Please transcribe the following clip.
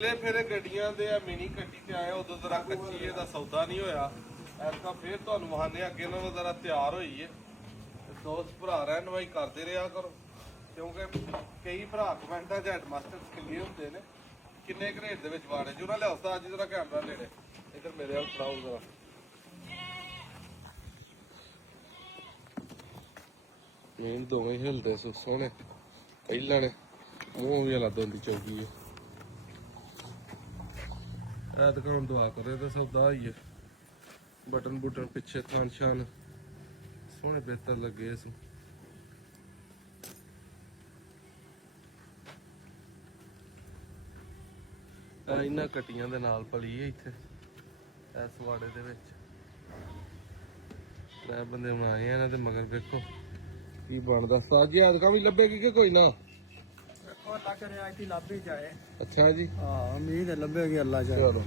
ਫਿਰ ਗੱਡੀਆਂ ਦੇ ਮਿਨੀ ਕੱਟੀ ਤੇ ਆਏ ਉਦੋਂ ਜ਼ਰਾ ਕੱਚੀ ਇਹਦਾ ਸੌਦਾ ਨਹੀਂ ਹੋਇਆ। ਐਸਾ ਫਿਰ ਤੁਹਾਨੂੰ ਵਹਾਨੇ ਅੱਗੇ ਨਾਲੋਂ ਜ਼ਰਾ ਤਿਆਰ ਹੋਈ ਹੈ। ਦੋਸਤ ਭਰਾ ਰਹਿਨਵਾਈ ਕਰਦੇ ਰਿਹਾ ਕਰੋ, ਕਿਉਂਕਿ ਕਈ ਭਰਾ ਕਮੈਂਟਾਂ 'ਚ ਹੈਡਮਾਸਟਰ ਕਿੰਨੇ ਹੁੰਦੇ ਨੇ, ਕਿੰਨੇ ਘਰੇਟ ਦੇ ਵਿੱਚ ਵਾੜੇ ਜੀ ਉਹਨਾਂ ਲਿਆ ਉਸਤਾਦ ਜੀ ਜ਼ਰਾ ਕੈਮਰਾ ਨੇੜੇ ਇੱਧਰ ਮੇਰੇ ਵੱਲ ਫੜਾਓ ਜ਼ਰਾ। ਮੇਨ ਦੋਵੇਂ ਹਿਲਦੇ ਸੋਹਣੇ, ਪਹਿਲਾਂ ਨੇ ਮੂੰਹ ਵੀ ਅਲੱਗ ਹੁੰਦੀ ਚੌਕੀ ਹੈ। ਇਹ ਦੁਕਾਨ ਦੁਆ ਕਰੇ ਤਾਂ ਸੌਦਾ ਹੀ ਹੈ। ਬਟਨ ਬੁਟਨ ਪਿੱਛੇ ਥਾਨ ਸ਼ਾਨ ਸੋਹਣੇ ਬਿਹਤਰ ਲੱਗੇ ਇਸ ਇਹਨਾਂ ਕੱਟੀਆਂ ਦੇ ਨਾਲ ਪਲੀ ਹੈ ਇੱਥੇ ਇਸ ਵਾੜੇ ਦੇ ਵਿੱਚ। ਲੈ ਬੰਦੇ ਬਣਾਏ ਇਹਨਾਂ ਦੇ ਮਗਰ ਵੇਖੋ ਕੀ ਬਣਦਾ। ਸਾਜੀ ਆਦਕਾ ਵੀ ਲੱਭੇਗੀ ਕਿ ਕੋਈ ਨਾ ਲੱਗ ਰਿਹਾ ਕਿ ਲੱਭ ਹੀ ਜਾਏ। ਅੱਛਾ ਜੀ, ਹਾਂ ਉਮੀਦ ਹੈ ਲੱਭੇਗੀ ਅੱਲਾ ਚਾਹੇ। ਚਲੋ।